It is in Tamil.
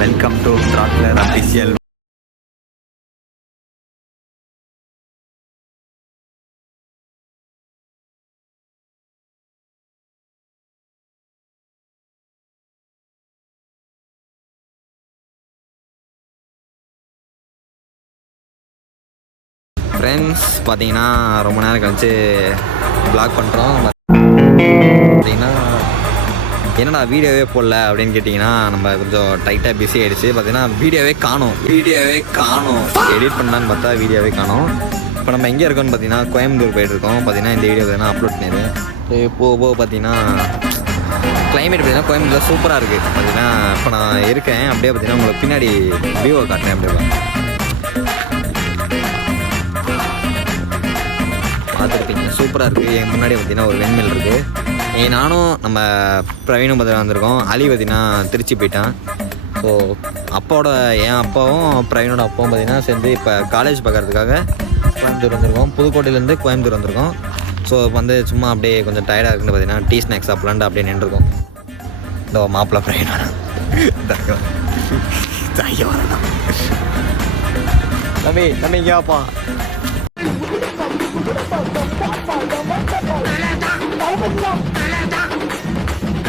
Welcome to Throttler official. Friends பார்த்தீங்கன்னா ரொம்ப நேரம் கழிச்சு ப்ளாக் பண்ணுறோம். பார்த்தீங்கன்னா என்னடா வீடியோவே போடல அப்படின்னு கேட்டிங்கன்னா, நம்ம கொஞ்சம் டைட்டாக பிஸி ஆகிடுச்சு. பார்த்தீங்கன்னா வீடியோவே காணும் எடிட் பண்ணலான்னு பார்த்தா வீடியோவே காணும். இப்போ நம்ம எங்கே இருக்கோம்னு பார்த்தீங்கன்னா கோயம்புத்தூர் போயிட்டுருக்கோம். பார்த்தீங்கன்னா இந்த வீடியோ பார்த்தீங்கன்னா அப்லோட் பண்ணிடுவேன். போக பார்த்தீங்கன்னா கிளைமேட் பார்த்தீங்கன்னா கோயம்புத்தூர் சூப்பராக இருக்குது. பார்த்தீங்கன்னா இப்போ நான் இருக்கேன் அப்படியே பார்த்தீங்கன்னா உங்களுக்கு பின்னாடி வியூவை காட்டுறேன். அப்படியே பார்த்துருப்பீங்க, சூப்பராக இருக்குது. என் முன்னாடி பார்த்தீங்கன்னா ஒரு வெண்மில் இருக்குது. நானும் நம்ம பிரவீனும் பார்த்தீங்கன்னா வந்திருக்கோம். அலி பார்த்தீங்கன்னா திருச்சி போயிட்டான். ஸோ என் அப்பாவும் பிரவீனோட அப்பாவும் பார்த்தீங்கன்னா சேர்ந்து இப்போ காலேஜ் பார்க்கறதுக்காக கோயம்புத்தூர் வந்திருக்கோம். புதுக்கோட்டையிலேருந்து கோயம்புத்தூர் வந்திருக்கோம். ஸோ வந்து சும்மா அப்படியே கொஞ்சம் டயர்டாக இருக்குன்னு பார்த்தீங்கன்னா டீ ஸ்நாக்ஸ் சாப்பிட்லான்ட்டு அப்படியே நின்றுருக்கோம். இந்த மாப்பிள்ளை பிரவீன் வரேன் தம்பி இங்கே வாப்பா. Come on.